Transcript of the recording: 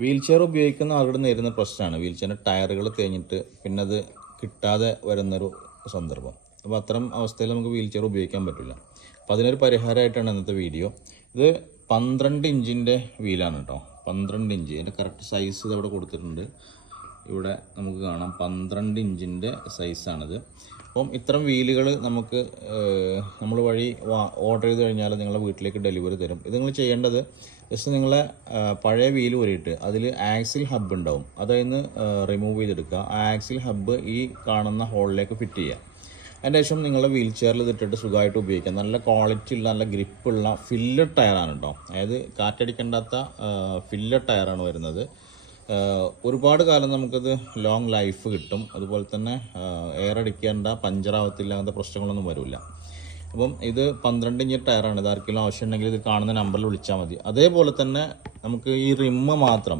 Wheel chair ഉപയോഗിക്കുന്ന ആളുകൾ നേരിടുന്ന പ്രശ്നമാണ് വീൽ ചെയറിൻ്റെ ടയറുകൾ തേഞ്ഞിട്ട് പിന്നെ അത് കിട്ടാതെ വരുന്നൊരു സന്ദർഭം. അപ്പോൾ അത്തരം അവസ്ഥയിൽ നമുക്ക് വീൽ ചെയർ ഉപയോഗിക്കാൻ പറ്റില്ല. അപ്പോൾ അതിനൊരു പരിഹാരമായിട്ടാണ് ഇന്നത്തെ വീഡിയോ. ഇത് 12 ഇഞ്ചിൻ്റെ വീലാണ് കേട്ടോ. 12 ഇഞ്ച് ഇതിൻ്റെ കറക്റ്റ് സൈസ് ഇതവിടെ കൊടുത്തിട്ടുണ്ട്. ഇവിടെ നമുക്ക് കാണാം 12 ഇഞ്ചിൻ്റെ സൈസാണിത്. അപ്പം ഇത്തരം വീലുകൾ നമുക്ക് നമ്മൾ വഴി ഓർഡർ ചെയ്ത് കഴിഞ്ഞാൽ നിങ്ങളുടെ വീട്ടിലേക്ക് ഡെലിവറി തരും. ഇത് നിങ്ങൾ ചെയ്യേണ്ടത് ജസ്റ്റ് നിങ്ങളെ പഴയ വീല് ഊരിയിട്ട് അതിൽ ആക്സിൽ ഹബ്ബ് ഉണ്ടാവും, അതിൽ റിമൂവ് ചെയ്തെടുക്കുക. ആ ആക്സിൽ ഹബ്ബ് ഈ കാണുന്ന ഹോളിലേക്ക് ഫിറ്റ് ചെയ്യുക. അതിൻ്റെ ശേഷം നിങ്ങളുടെ വീൽ ചെയറിൽ ഇതിട്ടിട്ട് സുഖമായിട്ട് ഉപയോഗിക്കാം. നല്ല ക്വാളിറ്റി ഉള്ള നല്ല ഗ്രിപ്പുള്ള ഫില്ലഡ് ടയറാണ് കേട്ടോ. അതായത് കാറ്റടിക്കേണ്ടാത്ത ഫില്ലഡ് ടയറാണ് വരുന്നത്. ഒരുപാട് കാലം നമുക്കത് ലോങ് ലൈഫ് കിട്ടും. അതുപോലെ തന്നെ എയർ അടിക്കേണ്ട, പഞ്ചറാവത്തില്ല, അങ്ങനത്തെ പ്രശ്നങ്ങളൊന്നും വരില്ല. അപ്പം ഇത് 12 ഇഞ്ച് ടയറാണ്. ഇത് ആർക്കെങ്കിലും ആവശ്യമുണ്ടെങ്കിൽ ഇത് കാണുന്ന നമ്പറിൽ വിളിച്ചാൽ മതി. അതേപോലെ തന്നെ നമുക്ക് ഈ റിമ്മ് മാത്രം